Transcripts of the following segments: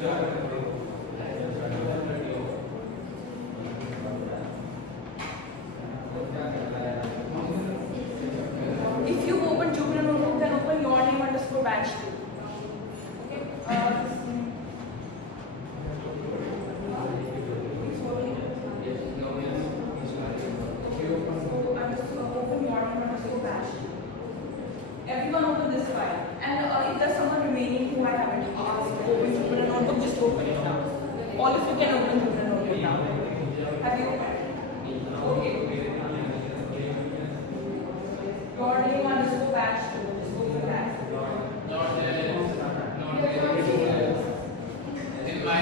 If you open Jupyter Notebook, then open your name underscore batch 2. Okay. Everyone open this file, and if there's someone remaining who I haven't asked to open Jupyter Notebook, just open it now. All of you can open Jupyter Notebook now. Have you opened? Okay. Your name underscore batch 2. Just open that. In my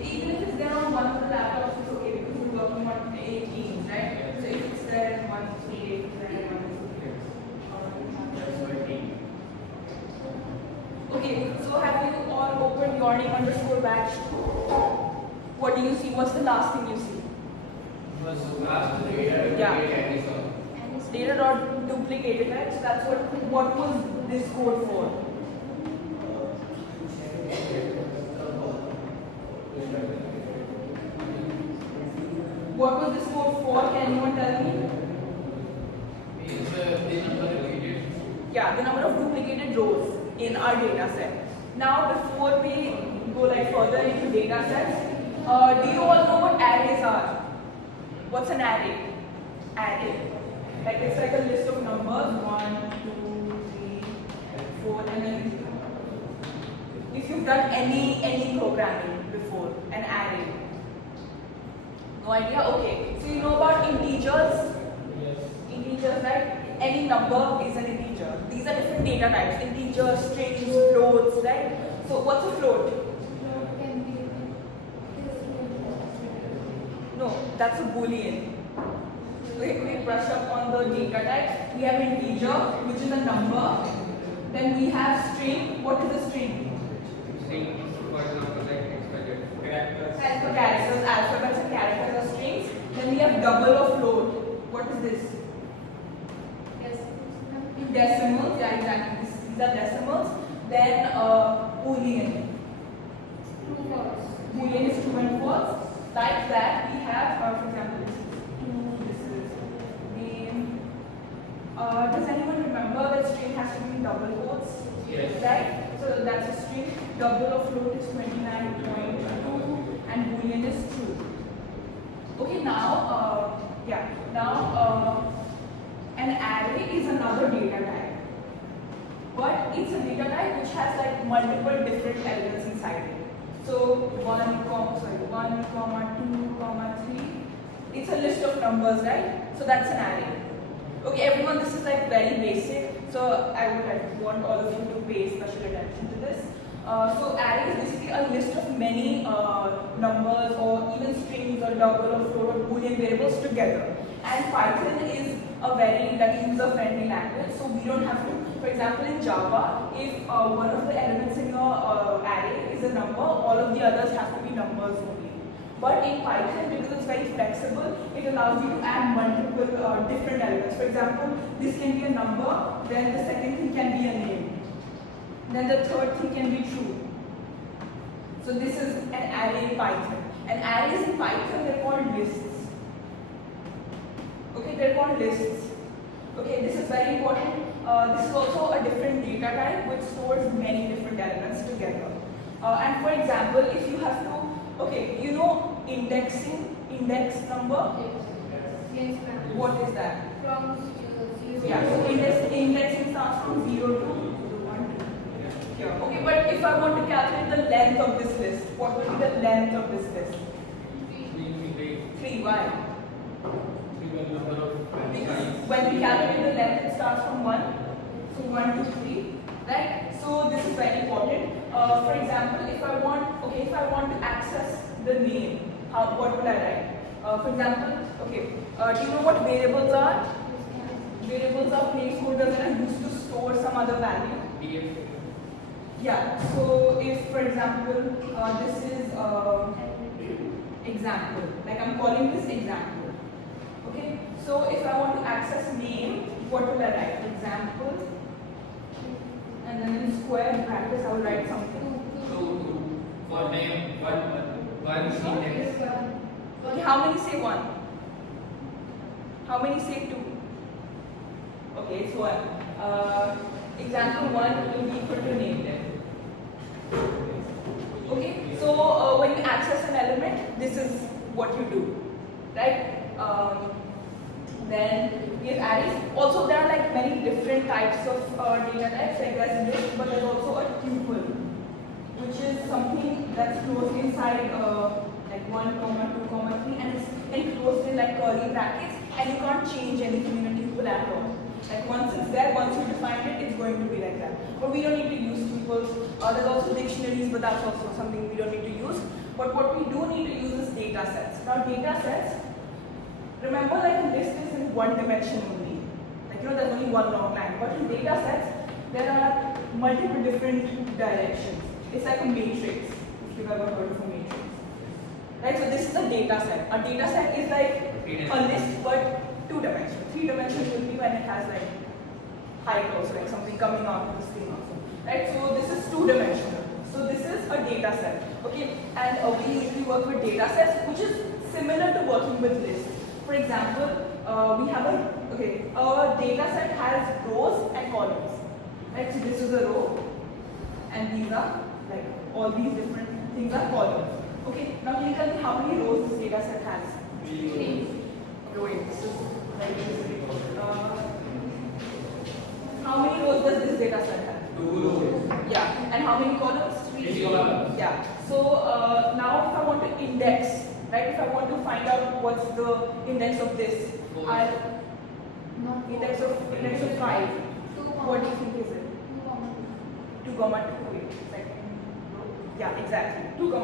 Even if it's there on one of the laptops, it's okay because we're working on 8 teams, right? So if it's there in one, it's okay. If it's there in one, it's okay. Okay, so have you all opened your name underscore batch? What do you see? What's the last thing you see? Yeah. Data dot duplicated, right? So that's what was this code for? What was this code for? Can anyone tell me? Yeah, the number of duplicated rows in our data set. Now, before we go like further into data sets, do you all know what arrays are? What's an array? Array. Like it's like a list of numbers, 1, 2, 3, 4, and then if you've done any programming before, an array. No idea? Okay. So you know about integers? Yes. Integers, right? Any number is an integer. These are different data types. Integers, strings, floats, right? So what's a float? No, that's a boolean. We brush up on the data types. We have integer, which is a number. Then we have string. What is a string? String, for example, like expected characters. Characters, alphabets and characters are strings. Then we have double or float. What is this? Decimals, yeah, exactly. These are decimals. Then boolean. Boolean is true and false. Like that, we have, for example, this is true, this is name. Does anyone remember that string has to be in double quotes? Yes. Right? So that's a string. Double or float is 29.2, and boolean is true. Okay, now, an array is another data type, but it's a data type which has like multiple different elements inside it. So 1, 2, 3. It's a list of numbers, right? So that's an array. Okay, everyone, this is like very basic. So I would want all of you to pay special attention to this. So array is basically a list of many numbers or even strings or double or float or boolean variables together. And Python is a very user-friendly language, so we don't have to. For example, in Java, if one of the elements in your array is a number, all of the others have to be numbers only. But in Python, because it's very flexible, it allows you to add multiple different elements. For example, this can be a number, then the second thing can be a name. Then the third thing can be true. So this is an array in Python. And arrays in Python, they're called lists. Okay, they're called lists. Okay, this is very important. This is also a different data type which stores many different elements together. And for example, if you have to, okay, you know indexing, index number? Yes. What is that? From Yeah, so indexing starts from 0 to 1 here. Okay, but if I want to calculate the length of this list, what will be the length of this list? 3. Why? Because when we calculate the length, it starts from 1. So 1 to 3, right? So this is very important. For example, if I want to access the name, what would I write? For example, okay, do you know what variables are? Variables are placeholders that are used to store some other value. DF. Yeah, so if for example this is example, like I'm calling this example. Okay, so if I want to access name, what will I write? Example, and then in square brackets I will write something. For name, one index. Okay, how many say 1? How many say 2? Okay, so example 1 will be equal to name then. Okay, so when you access an element, this is what you do, right? Then we have arrays. Also, there are like many different types of data types. Like there's list, but there's also a tuple, which is something that's closed inside like 1, 2, 3, and it's enclosed in like curly brackets, and you can't change anything in a tuple at all. Like once it's there, once you define it, it's going to be like that. But we don't need to use tuples. There's also dictionaries, but that's also something we don't need to use. But what we do need to use is data sets. Now data sets, remember like a list is in one dimension only. Like there's only one long line. But in data sets, there are multiple different directions. It's like a matrix, if you've ever heard of a matrix. Right, so this is a data set. A data set is like a list, but 2 dimensions. 3 dimensions will be when it has like height also, like something coming out of the screen also. Right, so this is 2 dimensional. So this is a data set. Okay, and we usually work with data sets, which is similar to working with lists. For example, we have a data set has rows and columns. Right, so this is a row, and these are like all these different things are columns. Okay, now can you tell me how many rows this data set has? 3. Okay, wait, this is like how many rows does this data set have? 2 rows. Yeah, and how many columns? 3 columns. Yeah, so now if I want to index, right, if I want to find out what's the index of this, I'll index of 5. What do you think is it? 2, 2, wait, second row. Yeah, exactly. 2, 2.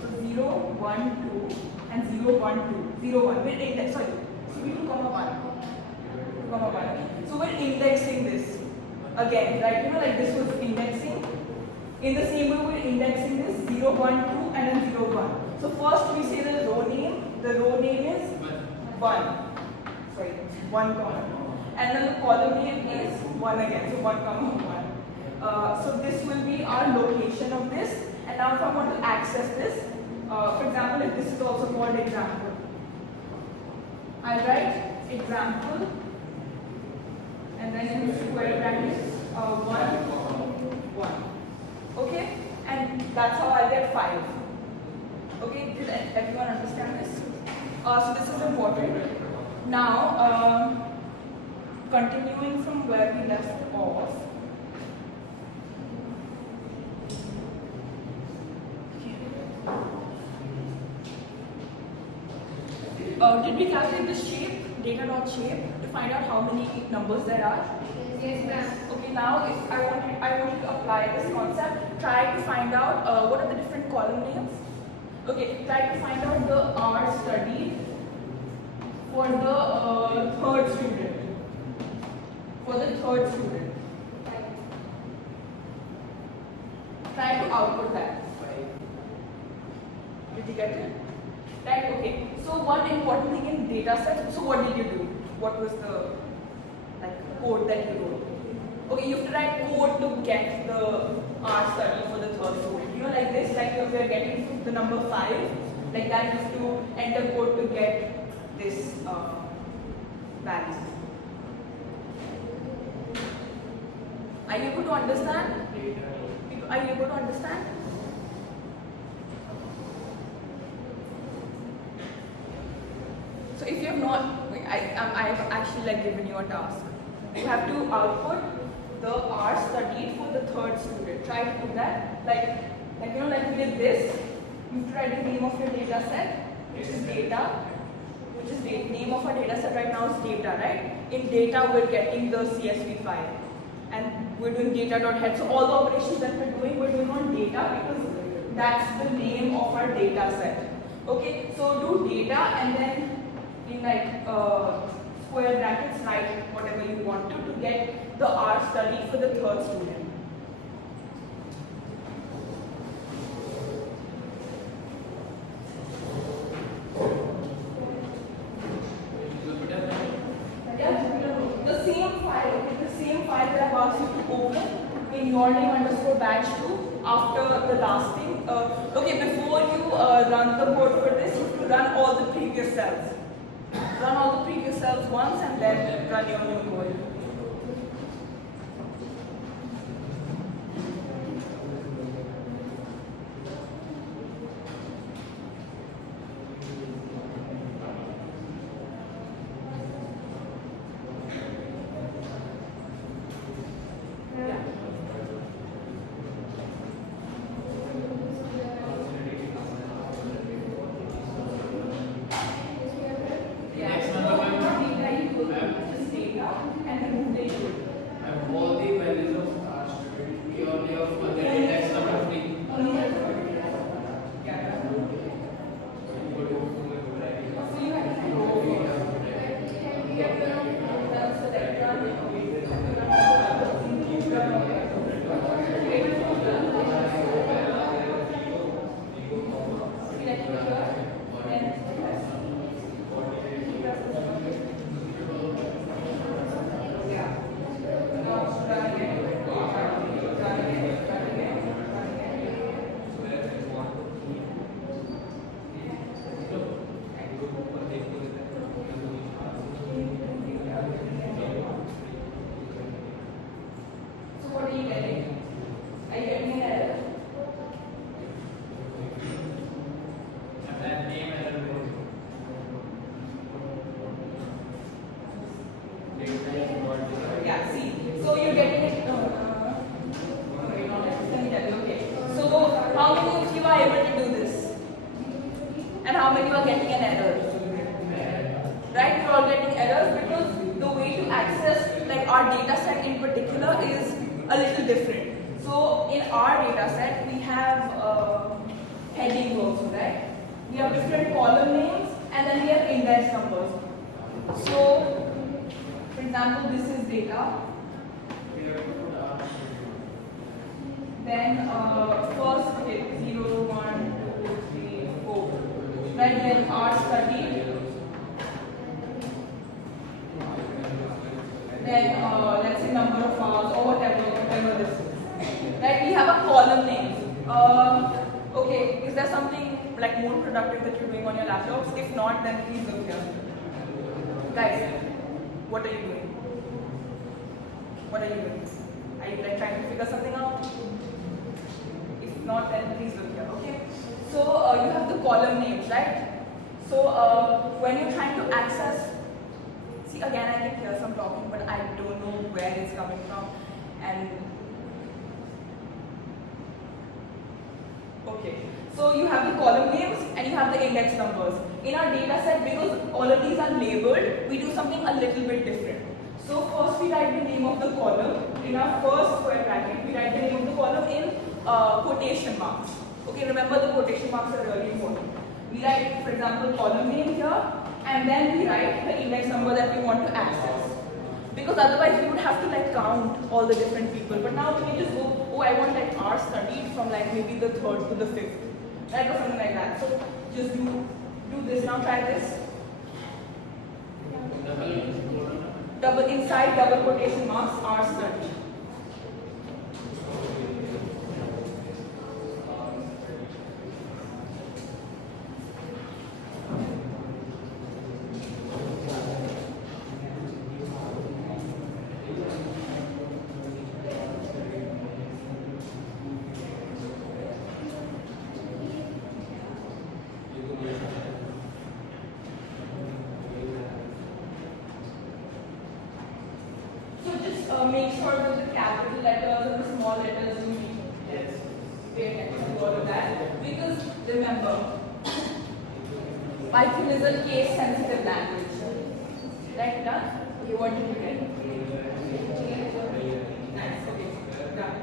So 0, 1, 2, and 0, 1, 2. 0, 1. We're index, sorry. So 2, 1. 2, 1. So we're indexing this again, right? Like this was indexing. In the same way, we're indexing this 0, 1, 2, and then 0, 1. So first we say the row name. The row name is 1. Sorry, 1, and then the column name is 1 again. So 1, 1. So this will be our location of this. And now if I want to access this, for example, if this is also called example, I write example, and then in square brackets 1, 1. Okay, and that's how I get 5. Okay, did everyone understand this? So this is important. Now, continuing from where we left off. Did we calculate the shape, data.shape, to find out how many numbers there are? Yes, ma'am. Okay, now if I want you to apply this concept, try to find out what are the different column names. Okay, try to find out the R studied for the third student. For the third student. Try to output that. Did you get it? Right, okay. So one important thing in data sets, so what did you do? What was the code that you wrote? Okay, you have to write code to get the R study for the third student. Like this, like if we are getting the number 5, like that you have to enter code to get this value. Are you able to understand? Are you able to understand? So if you have not, I have actually given you a task. You have to output the R studied for the third student. Try to do that. Like we did this. You have to write the name of your data set, which is data. Which is name of our data set right now is data, right? In data we're getting the CSV file. And we're doing data.head. So all the operations that we're doing on data because that's the name of our data set. Okay, so do data and then in square brackets write whatever you want to get the R study for the third student. in your name underscore batch 2 after the last thing. Okay, before you run the code for this, you have to run all the previous cells. Run all the previous cells once and then run your new code. Our data set in particular is a little different. So in our data set, we have headings also, right? We have different column names and then we have index numbers. So, for example, this is data. Then first, okay, 0, 1, 2, 3, 4. Right, then R study. Then let's say number of hours or whatever this is. Right, we have a column name. Okay, is there something like more productive that you're doing on your laptops? If not, then please look here. Guys, what are you doing? What are you doing? Are you like trying to figure something out? If not, then please look here. Okay. So you have the column names, right? So when you're trying to access. See, again, I can hear some talking, but I don't know where it's coming from. And okay, so you have the column names and you have the index numbers. In our data set, because all of these are labeled, we do something a little bit different. So first we write the name of the column. In our first square bracket, we write the name of the column in quotation marks. Okay, remember the quotation marks are really important. We write, for example, column name here. And then we write the index number that we want to access. Because otherwise we would have to like count all the different people. But now we can just go, oh, I want like R studied from like maybe the 3rd to the 5th. Right, or something like that. So just do this. Now try this. Double inside double quotation marks R studied. Make sure that the capital letters and the small letters you need. Yes. Pay attention to all of that. Because remember, Python is a case sensitive language. Right, done? Okay, what did you get? Nice, okay. Done.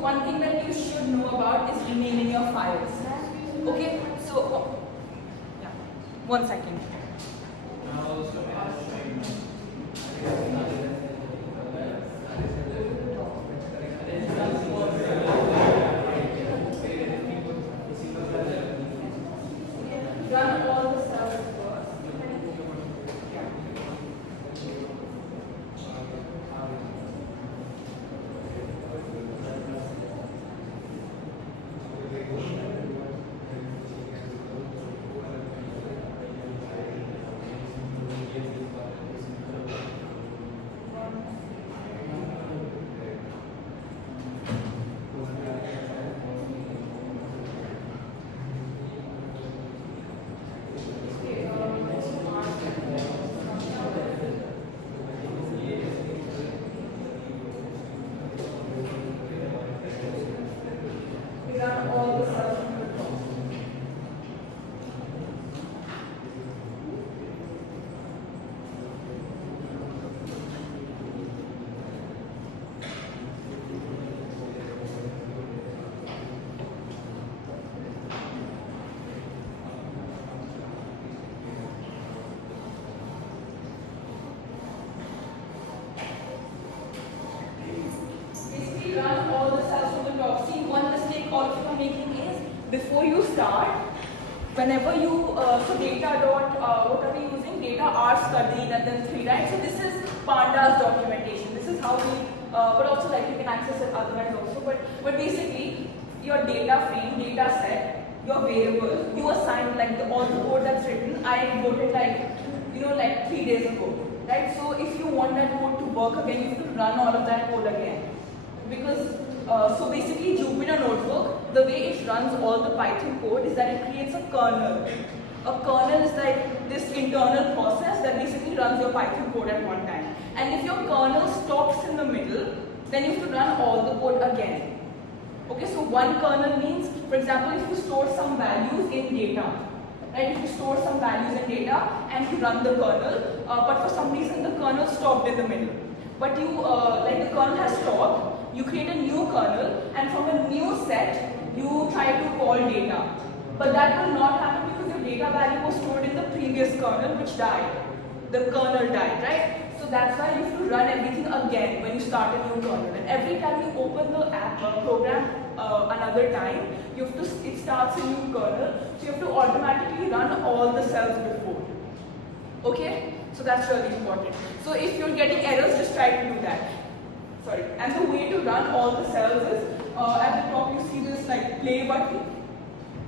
one thing that you should know about is renaming your files. Okay, so yeah, 1 second. Run all the cells first. Run all the cells from the top. Basically, run all the cells from the top. See, one mistake all of you are making is before you start, whenever you so data dot what are we using? Data are studied and then 3, right? So this is Pandas documentation. This is how we, but also like you can access it otherwise also. But basically, your data frame, data set, your variables, you assign like all the code that's written. I wrote it like 3 days ago, right? So if you want that code to work again, you have to run all of that code again. Because so basically Jupyter Notebook, the way it runs all the Python code is that it creates a kernel. A kernel is like this internal process that basically runs your Python code at one time. And if your kernel stops in the middle, then you have to run all the code again. Okay, so one kernel means, for example, if you store some values in data, right? If you store some values in data and you run the kernel, but for some reason the kernel stopped in the middle. But you, like the kernel has stopped, you create a new kernel, and from a new set, you try to call data. But that will not happen because your data value was stored in the previous kernel, which died. The kernel died, right? So that's why you have to run everything again when you start a new kernel. And every time you open the app program another time, it starts a new kernel. So you have to automatically run all the cells before. Okay? So that's really important. So if you're getting errors, just try to do that. Sorry. And the way to run all the cells is at the top you see this like play button,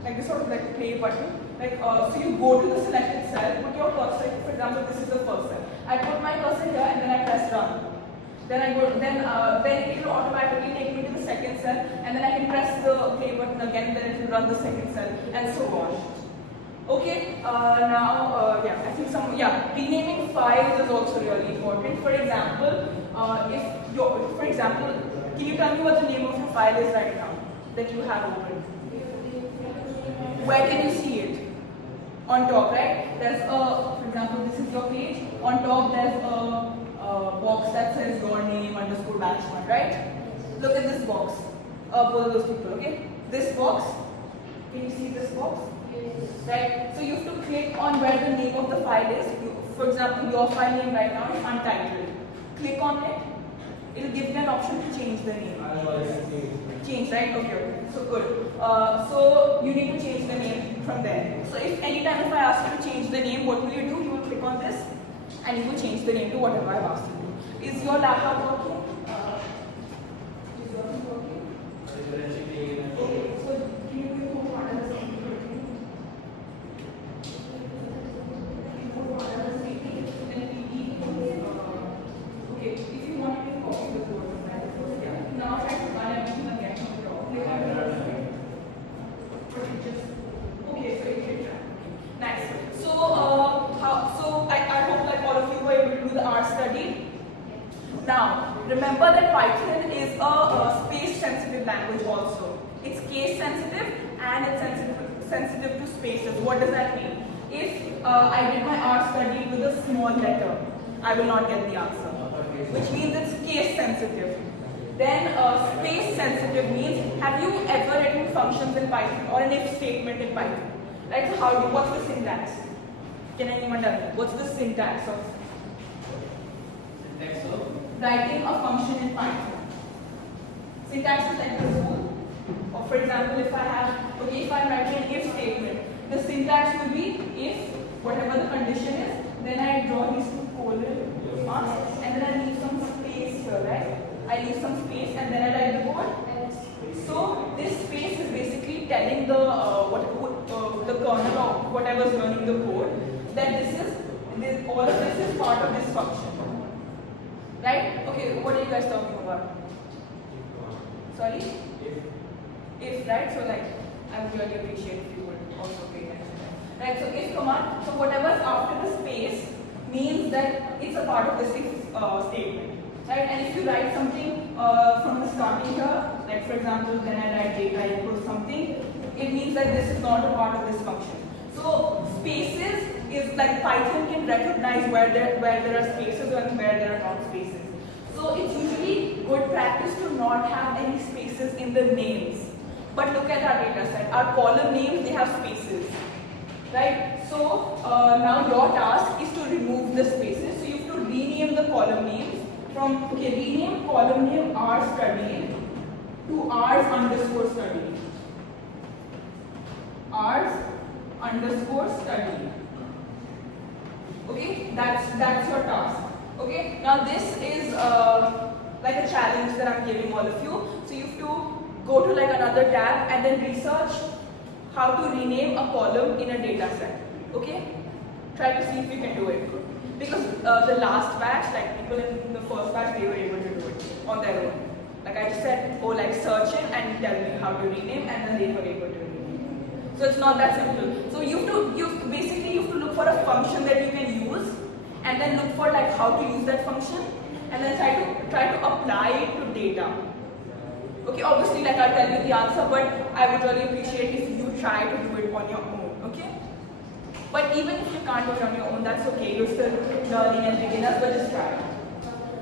like this sort of like play button. Like so you go to the selected cell, put your cursor. For example, this is the first cell. I put my cursor here and then I press run. Then I go. Then it will automatically take me to the second cell, and then I can press the play button again. Then it will run the second cell, and so on. Okay, now, I think renaming files is also really important. For example, can you tell me what the name of your file is right now that you have open? Where can you see it? On top, right? There's for example, this is your page. On top, there's a box that says your name _batch1, right? Look at this box. Both of those people, okay? This box, can you see this box? Right? So you have to click on where the name of the file is. For example, your file name right now is Untitled. Click on it. It will give you an option to change the name. Change, right? Okay. So good. So you need to change the name from there. So if I ask you to change the name, what will you do? You will click on this and you will change the name to whatever I've asked you to. Is your laptop working? Is yours working? Okay. So can you give me one other thing? Okay, if you want, you can copy the code. Now try to run everything again from the top. Okay, so it did that. Nice. So, I hope like all of you were able to do the R study. Now, remember that Python is a space-sensitive language also. It's case-sensitive and it's sensitive to spaces. What does that mean? If I did my R study with a small letter, I will not get the answer, which means it's case sensitive. Then space sensitive means, have you ever written functions in Python or an if statement in Python? Right, so what's the syntax? Can anyone tell me? What's the syntax of writing a function in Python? Syntax is like this rule. Or for example, if I'm writing an if statement, the syntax will be if whatever the condition is, then I draw these two colon marks, and then I leave some space here, right? I leave some space and then I write the code. So this space is basically telling the kernel or whatever's running the code that all of this is part of this function. Right? Okay, what are you guys talking about? Sorry? If, right? So like, I would really appreciate if you would also pay attention to that. Right, so if command, so whatever's after the space means that it's a part of this if statement. Right? And if you write something from the starting here, like for example, then I write data equals something, it means that this is not a part of this function. So spaces is like Python can recognize where there are spaces and where there are not spaces. So it's usually good practice to not have any spaces in the names. But look at our data set. Our column names, they have spaces. Right? So now your task is to remove the spaces. So you have to rename the column names from, rename column name R study to R's underscore study. R's underscore study. Okay, that's your task. Okay, now this is like a challenge that I'm giving all of you. So you have to go to like another tab and then research how to rename a column in a data set. Okay, try to see if you can do it. Because the last batch, like people in the first batch, they were able to do it on their own. Like I just said, oh, like search it and tell me how to rename, and then they were able to rename. So it's not that simple. So you have to look for a function that you can use, and then look for like how to use that function, and then try to apply it to data. Okay, obviously like I'll tell you the answer, but I would really appreciate if you try to do it on your own. Okay. But even if you can't do it on your own, that's okay. You're still learning as beginners, but just try.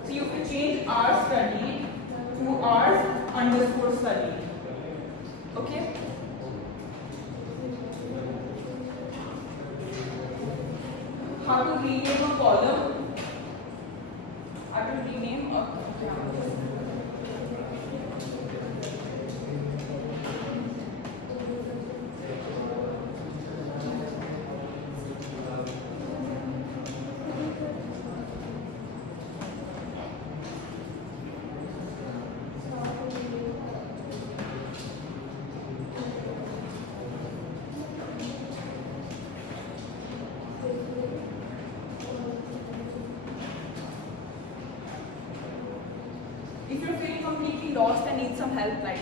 So you can change R study to R's underscore study. Okay? How to rename a column? How to rename a if you're feeling completely lost and need some help, like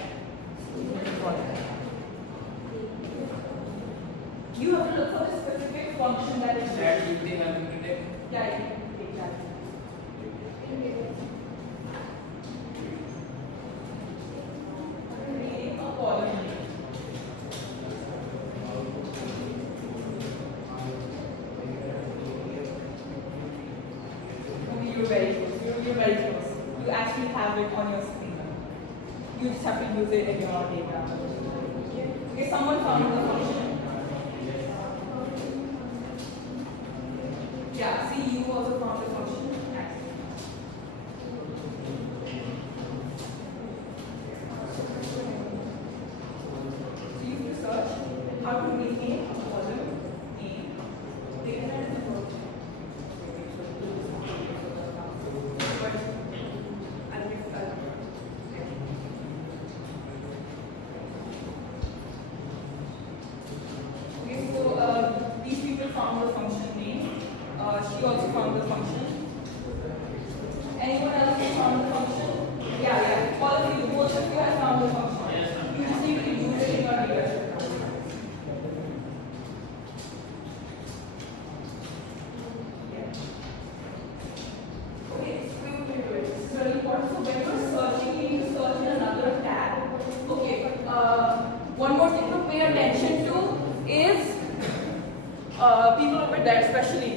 you have to look for the specific function that is there. Yeah, exactly. Rename a column. Okay, you're very close. You're very close. You actually have it on your screen. You just have to use it in your data. Okay, someone found the function. Yeah, see, you also found the function. So you have to search how to rename a column name. These people found the function name. She also found the function. Anyone else who found the function? Yeah. All of you, both of you have found the function. You just need to use it in your data set. Okay, so we will do it. This is very important. So when you're searching, you need to search in another tab. Okay, one more thing to pay attention to is people over there especially.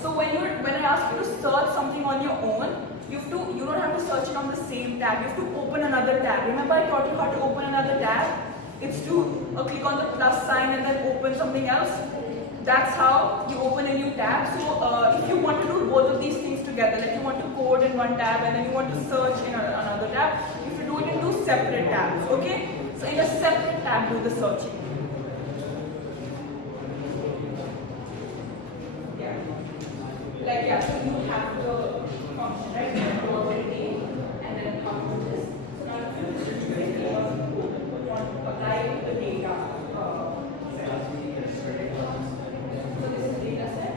So when I ask you to search something on your own, You don't have to search it on the same tab. You have to open another tab. Remember I taught you how to open another tab? It's to click on the plus sign and then open something else. That's how you open a new tab. So if you want to do both of these things together, like you want to code in one tab and then you want to search in another tab, you have to do it in two separate tabs, okay? So in a separate tab, do the searching. Yeah. Like, yeah, so you have the function, right? You have to order name and then come to this. So now if you want to apply the data. So this is data set.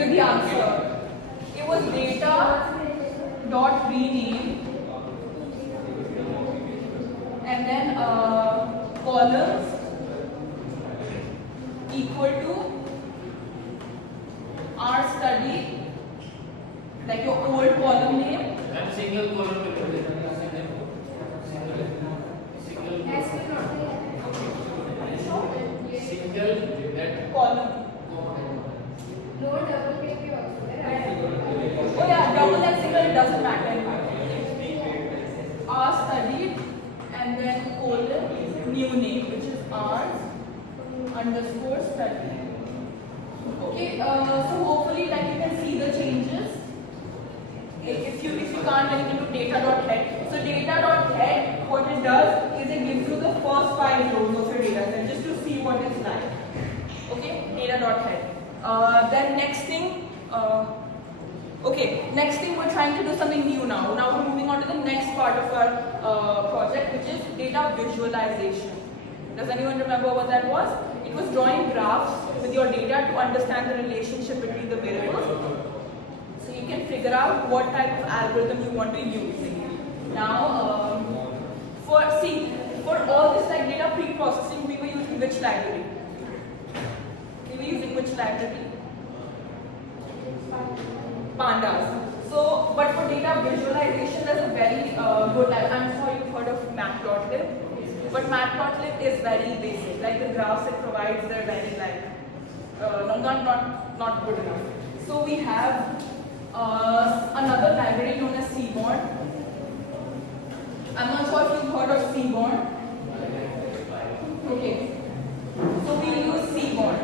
you the answer. It was data dot rename and then columns equal to our study, like your old column name. And single column will put it. Single that Column. No double take you also, right? Oh yeah, double and single, it doesn't matter. R studied and then colon new name, which is ours underscore study. Okay, so hopefully like you can see the changes. If you can't, then you can do data.head. So data.head, what it does is it gives you the first 5 rows of your data set just to see what it's like. Okay, data.head. Then next thing, next thing we're trying to do something new now. Now we're moving on to the next part of our project, which is data visualization. Does anyone remember what that was? It was drawing graphs with your data to understand the relationship between the variables. So you can figure out what type of algorithm you want to use. Now, for all this like data pre-processing, we were using which library? We were using which library? Pandas. So, but for data visualization, there's a very good library. I'm sure you've heard of matplotlib, but matplotlib is very basic. Like the graphs it provides, they're very like not good enough. So we have another library known as Seaborn. I'm not sure if you've heard of Seaborn. Okay. So we use Seaborn.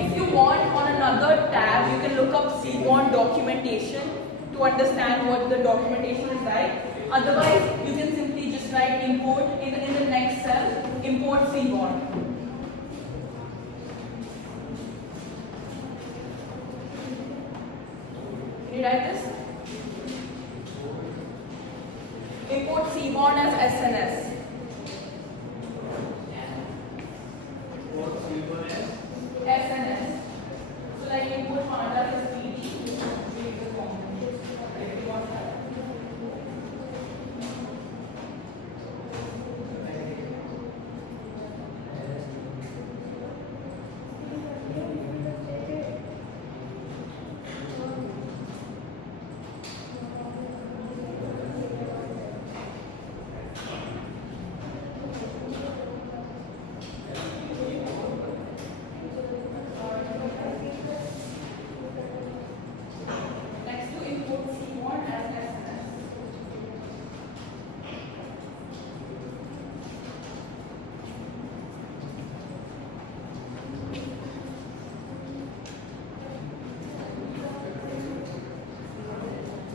If you want, on another tab, you can look up Seaborn documentation to understand what the documentation is like. Otherwise, you can simply just write import in the next cell, import Seaborn. Can you write this? Import Seaborn as SNS. SNS. So like import Pandas as PD.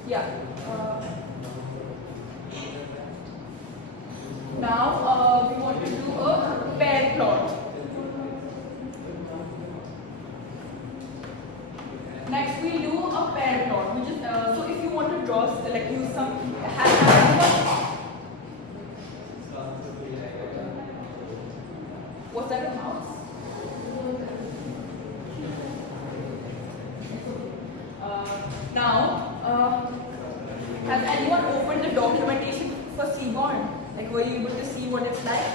Yeah. Now we want to do a pair plot. Next we do a pair plot, which is so if you want to draw like use some was that a mouse? Has anyone opened the documentation for Seaborn? Like, were you able to see what it's like?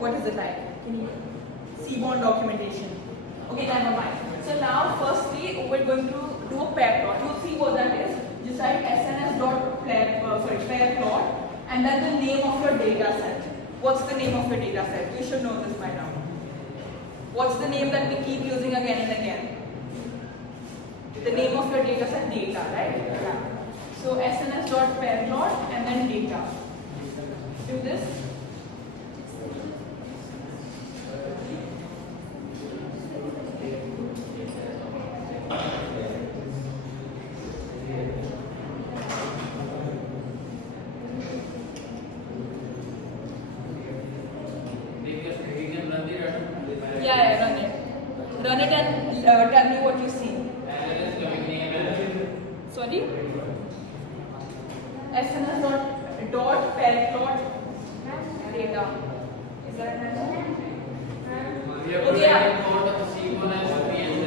What is it like? Can you Seaborn documentation? Okay, never mind. So now, firstly, we're going to do a pair plot. You'll see what that is. Just write pair plot, and then the name of your data set. What's the name of your data set? You should know this by now. What's the name that we keep using again and again? The name of your data set, data, right? Yeah. So SNS.pairplot and then data. Do this. Yeah, run it. Run it and tell me what you see. Sorry? SNS.pairplot data. Is that right? We have to Okay, yeah. import the Seaborn as PNG.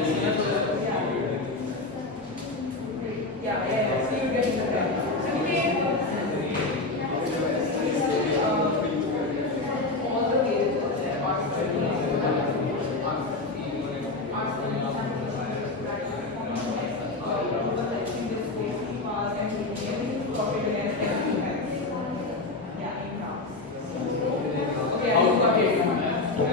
Nice.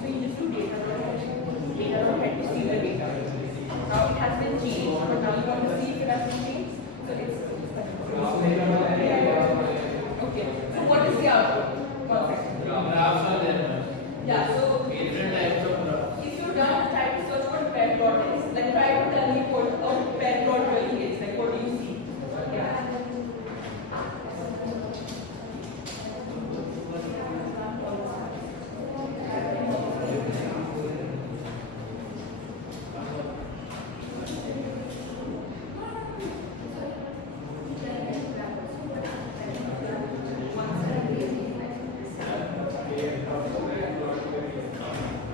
So you just do data head to see the data. Now it has been changed, but now you want to see if it has been changed. So it's okay. So what is the output? Perfect. Graphs are there. Yeah. So Different types of graphs. if you're done, try to search what pair plot is. Then try to tell me what a pair plot really is. Like what do you see? Yeah.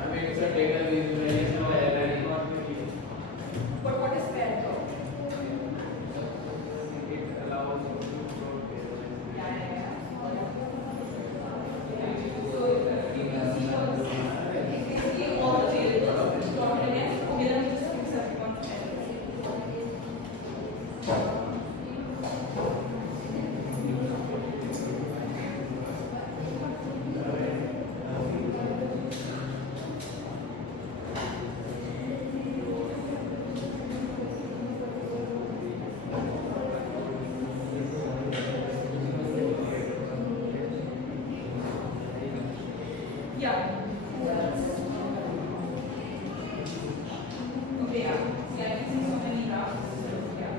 I mean, it's a data visualization of library. But what is pair plot? It allows you to plot data. Yeah. So if you see all the variables plotted against, okay, let me just fix everyone. Yeah. Okay, yeah. See, I can see so many graphs. Yeah.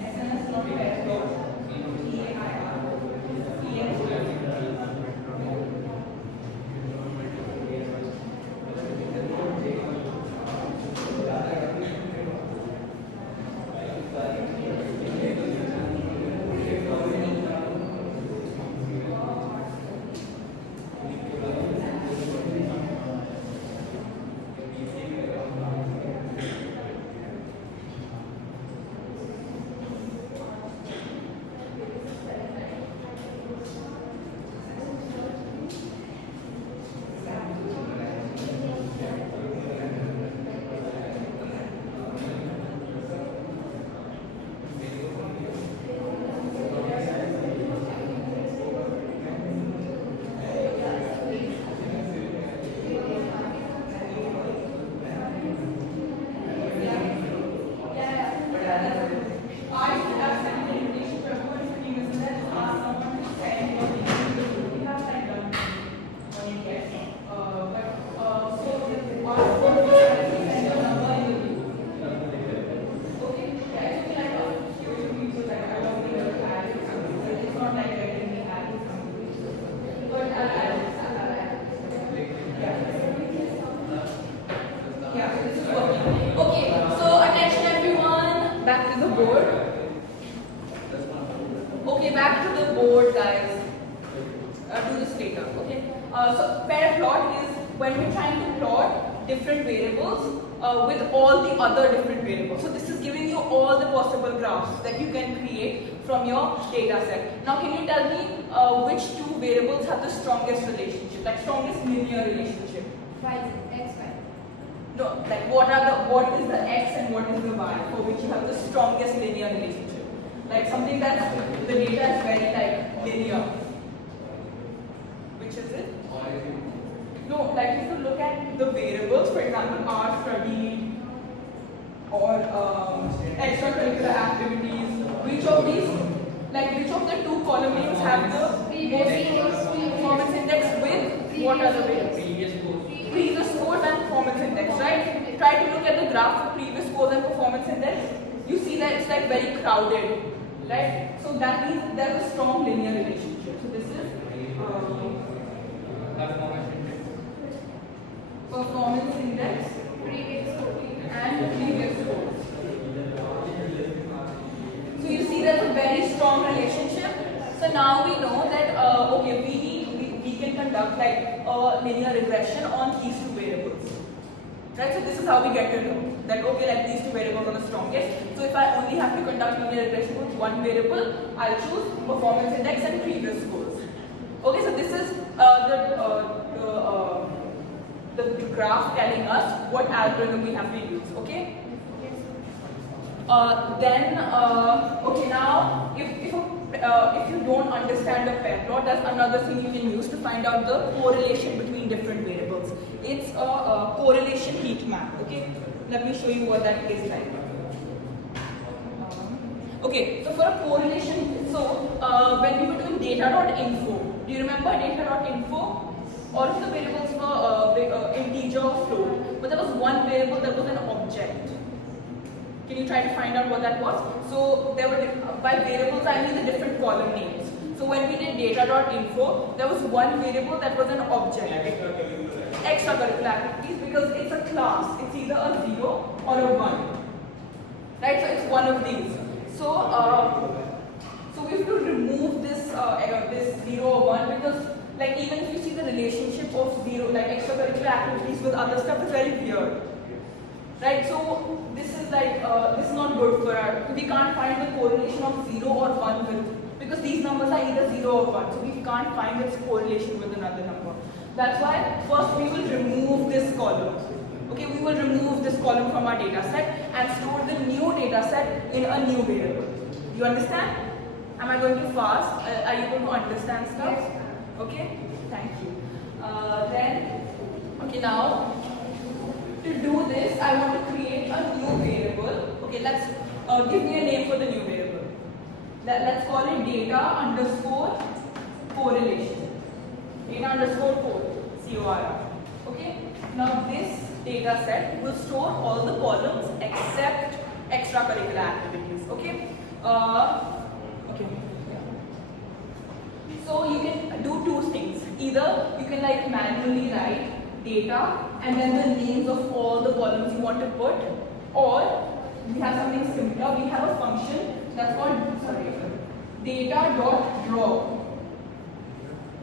SNS not pair plot. Yeah, this is working. Okay, so attention everyone, back to the board. Okay, back to the board, guys. Do this later, okay? So pair plot is when we're trying to plot different variables with all the other different variables. So this is giving you all the possible graphs that you can create from your data set. Now can you tell me which two variables have the strongest relationship, like strongest linear relationship? X, Y. No, like what is the x and what is the y for which you have the strongest linear relationship? Like something that the data is very like linear. Which is it? No, like if you look at the variables, for example, our study or extracurricular activities, which of these, like which of the two column names have the most performance index with what are the variables? Previous scores and performance index, right? Try to look at the graph for previous scores and performance index. You see that it's like very crowded, right? So that means there's a strong linear relationship. So this is performance index and previous scores. So you see there's a very strong relationship. So now we know that okay, we can conduct like a linear regression on these two variables. Right, so this is how we get to know that okay, like these two variables are the strongest. So if I only have to conduct linear regression with one variable, I'll choose performance index and previous scores. Okay, so this is the graph telling us what algorithm we have to use. Okay. Okay, now if if you don't understand a pair plot, that's another thing you can use to find out the correlation between different variables. It's a correlation heat map. Okay, let me show you what that is like. Okay, so for a correlation, so when we were doing data.info, do you remember data.info? All of the variables were integer or float, but there was one variable that was an object. Can you try to find out what that was? So there were, by variables I mean the different column names. So when we did data.info, there was one variable that was an object. Extracurricular activities, because it's a class. It's either a 0 or a 1. Right? So it's one of these. So we have to remove this this 0 or 1, because like even if you see the relationship of 0, like extracurricular activities with other stuff, is very weird. Right, so this is like, this is not good for us. We can't find the correlation of 0 or 1 with, because these numbers are either 0 or 1, so we can't find its correlation with another number. That's why first we will remove this column. Okay, we will remove this column from our data set and store the new data set in a new variable. You understand? Am I going too fast? Are you going to understand stuff? Yes. Okay, thank you. Okay, now, to do this, I want to create a new variable. Okay, let's give me a name for the new variable. Let's call it data underscore correlation. Data underscore COR. Okay. Now this data set will store all the columns except extracurricular activities. Okay. Okay. So you can do two things. Either you can like manually write data and then the names of all the columns you want to put, or we have something simpler. We have a function that's called data.drop.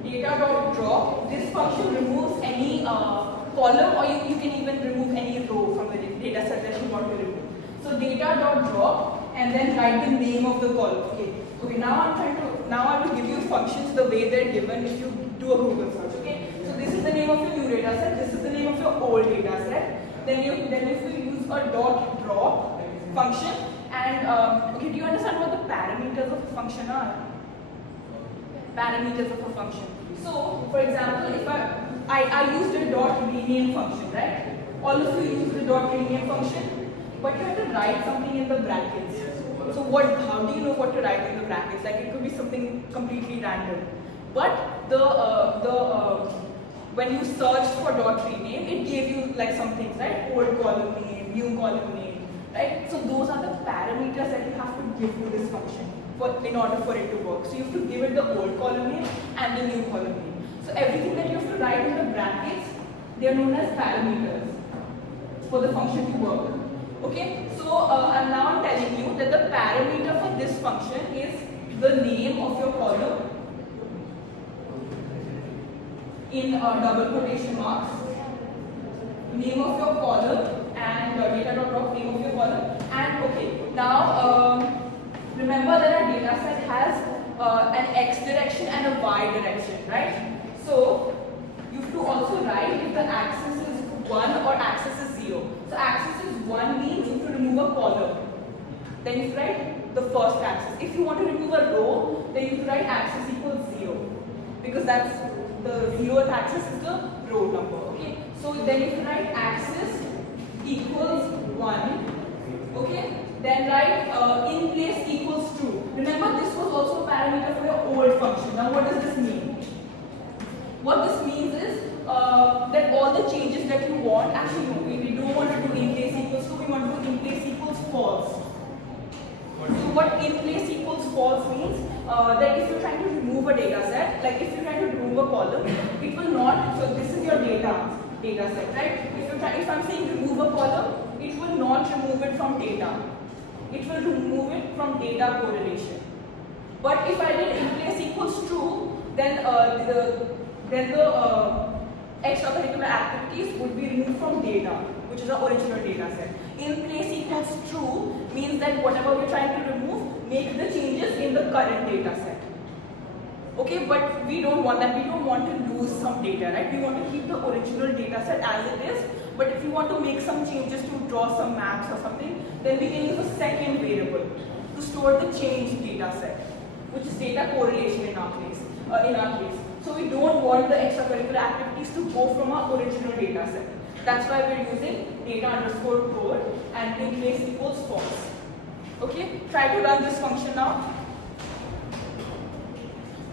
Data.drop. This function removes any column, or you can even remove any row from the data set that you want to remove. So data.drop and then write the name of the column. Okay. Now I will give you functions the way they're given if you do a Google search. Okay. So this is the name of your new data set. This is the name of your old data set. Then if you use a .drop function, and okay, do you understand what the parameters of a function are? Parameters of a function. So, for example, if I used a .rename function, right? All of you used a .rename function, but you have to write something in the brackets. So how do you know what to write in the brackets? Like it could be something completely random. But when you searched for .rename, it gave you like some things, right? Old column name, new column name, right? So those are the parameters that you have to give to this function in order for it to work. So you have to give it the old column name and the new column name. So everything that you have to write in the brackets, they are known as parameters for the function to work. Okay, so now I'm telling you that the parameter for this function is the name of your column in double quotation marks, name of your column, and data.drop name of your column. And okay, now remember that our data set has an x direction and a y direction, right? So you have to also write if the axis is 1 or axis is 0. So axis is 1 means you have to remove a column. Then you have to write the first axis. If you want to remove a row, then you have to write axis equals 0. Because that's the 0th axis is the row number. Okay. So then you have to write axis equals 1. Okay. Then write in place equals true. Remember, this was also a parameter for your old function. Now what does this mean? What this means is that all the changes that you want, actually no, we don't want to do in place equals true, we want to do in place equals false. So what in place equals false means that if you're trying to remove a data set, like if you're trying to remove a column, it will not, so this is your data set, right? If I'm saying remove a column, it will not remove it from data. It will remove it from data correlation. But if I did in place equals true, then the extracurricular activities would be removed from data, which is the original data set. In place equals true means that whatever we're trying to remove, make the changes in the current data set. Okay, but we don't want that. We don't want to lose some data, right? We want to keep the original data set as it is. But if you want to make some changes to draw some maps or something, then we can use a second variable to store the changed data set, which is data correlation in our case. So we don't want the extracurricular activities to go from our original data set. That's why we're using data underscore core and in case equals false. Okay, try to run this function now.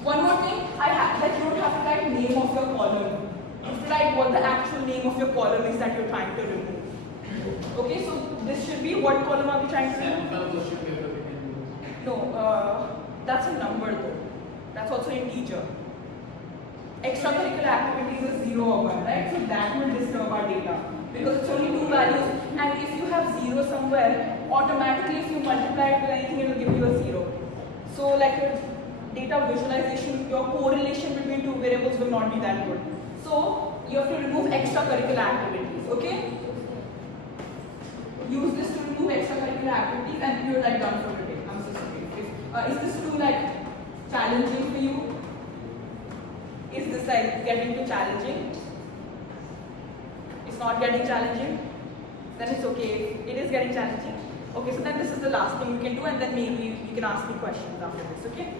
One more thing, that you don't have to write name of your column. You have to write what the actual name of your column is that you're trying to remove. Okay, so this should be, what column are we trying to remove? Sample question paper we can do. No, that's a number though. That's also an integer. Extracurricular activities is 0 or 1, right? So that will disturb our data because it's only 2 values, and if you have 0 somewhere, automatically if you multiply it with anything, it will give you a 0. So like your data visualization, your correlation between 2 variables will not be that good. So you have to remove extracurricular activities, okay? Use this to remove extracurricular activities and you're like done for today. I'm so sorry. Is this too like challenging for you? Is this like getting too challenging? It's not getting challenging? Then it's okay. It is getting challenging. Okay, so then this is the last thing you can do, and then maybe you can ask me questions after this, okay?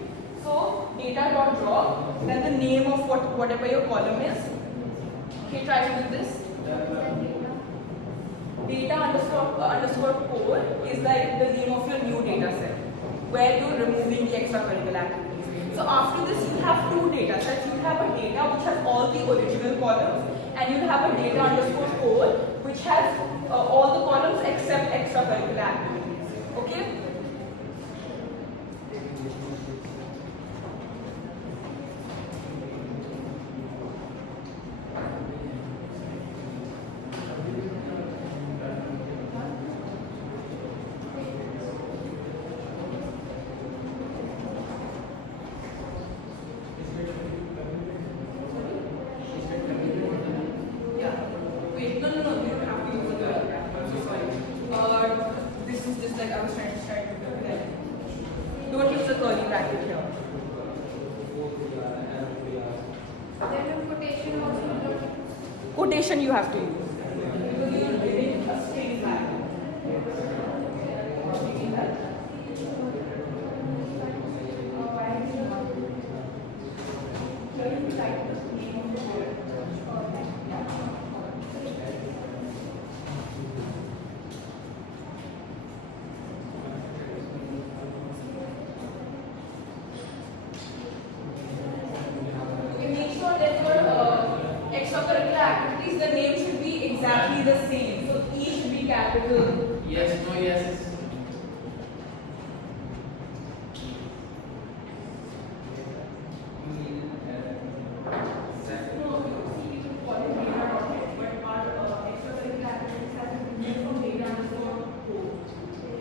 So data.draw, then the name of whatever your column is. Okay, try to do this. Data underscore core is like the name of your new data set where you're removing the extracurricular activities. So after this, you have 2 data sets. You have a data which has all the original columns, and you have a data underscore core which has all the columns except extracurricular activities. Okay? Wait, no, you don't have to use the I'm so sorry. This is just like I was trying to do that. Don't use the curly bracket here. Then quotation also. Quotation you have to use. Because you are giving a string value. Here you type the name of the word. Extracurricular activities, the name should be exactly the same. So E should be capital. Yes, no, yes. No, see, we could call it data.head, but our extracurricular activities has been removed from data underscore code. So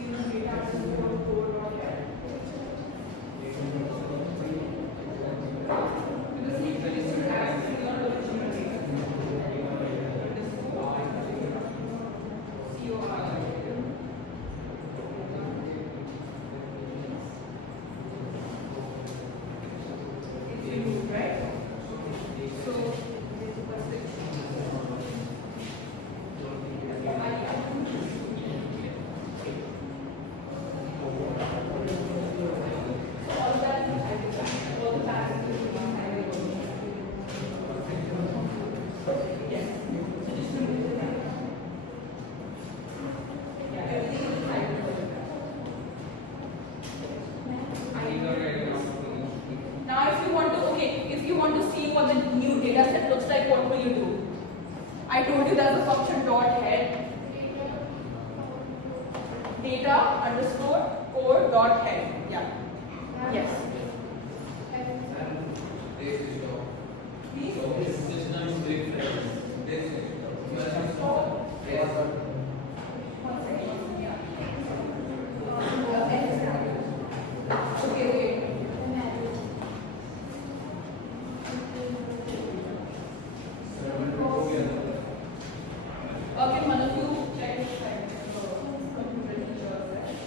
you know data underscore code.head. Because it has to be on original data. It's removed, right? So, what's the all that all the passages will be highlighted. Yes. So just remove that. Yeah, everything is highlighted. Now if you want to see what the new data set looks like, what will you do? I told you there's a function dot head. Data underscore core dot head. Yeah. Yes. Please. This is not strict, right? This is One second. Yeah. Okay. Okay, one of you check this side. Computer teacher, right?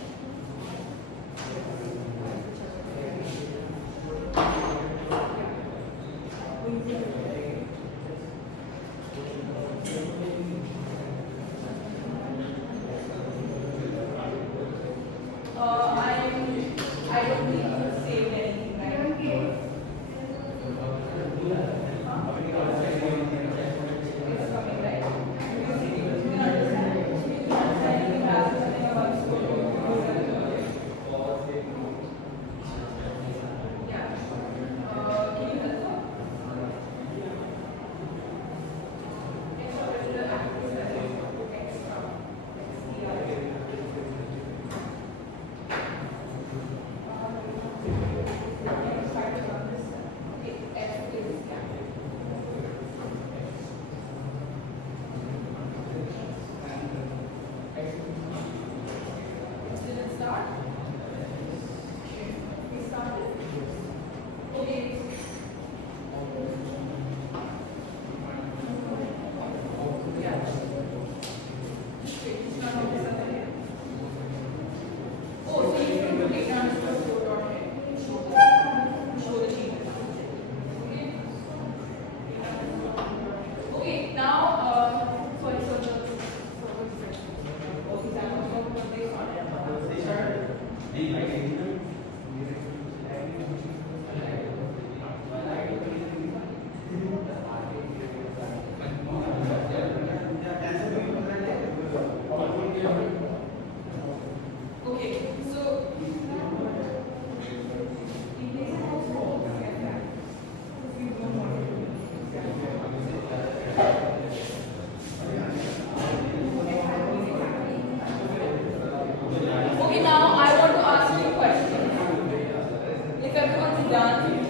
done.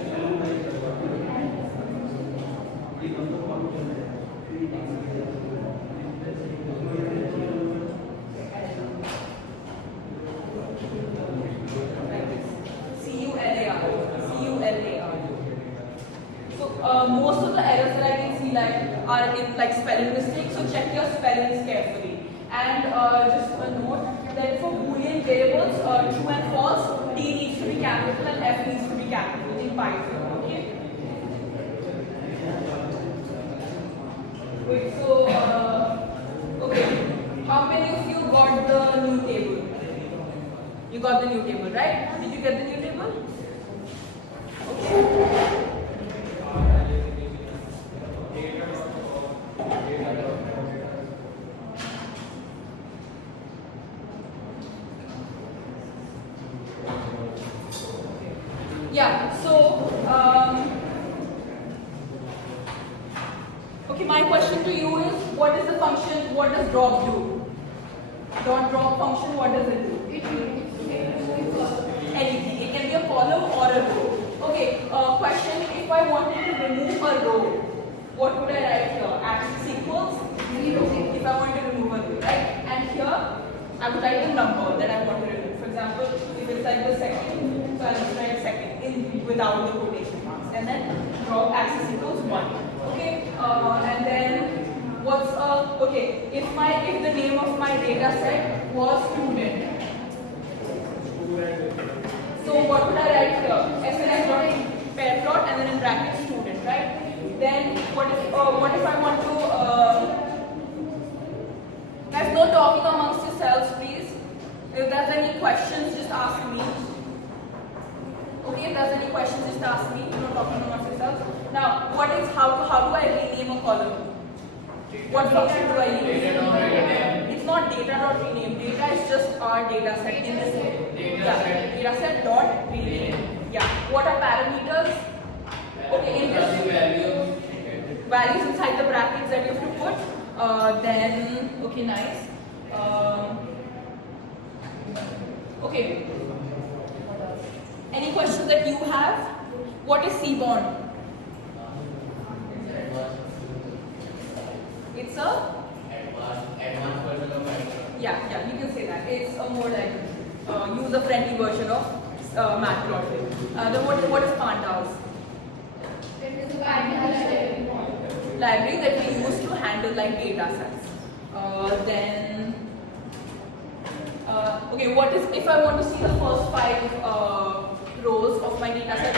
CULAR. So most of the errors that I can see are in spelling mistakes. So check your spellings carefully. And just a note that for Boolean variables, true and false, T needs to be capital and F needs to be capital in Python. Okay. Wait. So okay. How many of you got the new table? You got the new table, right? Did you get the new table? Okay. Yeah, so okay, my question to you is, what is the function, what does drop do? Drop function, what does it do? Anything. It can be a column or a row. Okay, question, if I wanted to remove a row, what would I write here? Axis equals 0. If I want to remove a row, right? And here, I would write the number that I want to remove. For example, if it's like the second, so I'll just write second without the quotation marks. And then drop axis equals 1. Okay, and then what's okay, if the name of my data set was student. So what would I write here? SNS dot pair plot and then in brackets student, right? Then what if I want to guys, no talking amongst yourselves, please. If there's any questions, just ask me. Okay, if there's any questions, just ask me. No talking amongst yourselves. Now, how do I rename a column? What function do I use? It's not data.rename. Data is just our data set in this data set dot rename. Yeah. What are parameters? Okay, in this values inside the brackets that you have to put. Then okay, nice. Okay. Any questions that you have? What is Seaborn? It's a advanced version of Python. yeah, you can say that. It's a more like user-friendly version of matplotlib. Then what is Pandas? It is a Library that we use to handle like data sets. Then okay, what is if I want to see the first 5 rows of my data set?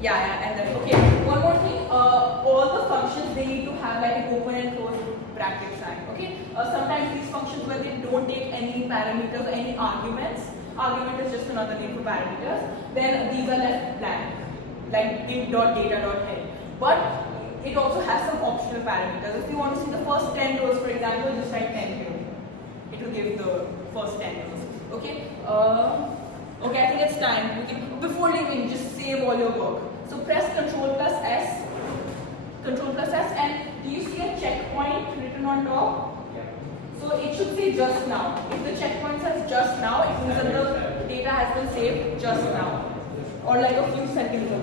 Yeah, and then okay. One more thing. All the functions, they need to have like an open and closed bracket sign. Okay. Sometimes these functions where they don't take any parameters or any arguments. Argument is just another name for parameters. Then these are left blank, like int.data.head. But it also has some optional parameters. If you want to see the first 10 rows, for example, just write 10 here. It will give the first 10 rows. Okay. Okay, I think it's time. Before leaving, just save all your work. So press Ctrl plus S, and do you see a checkpoint written on top? Yeah. So it should say just now. If the checkpoint says just now, it means that the data has been saved just now, or like a few seconds ago.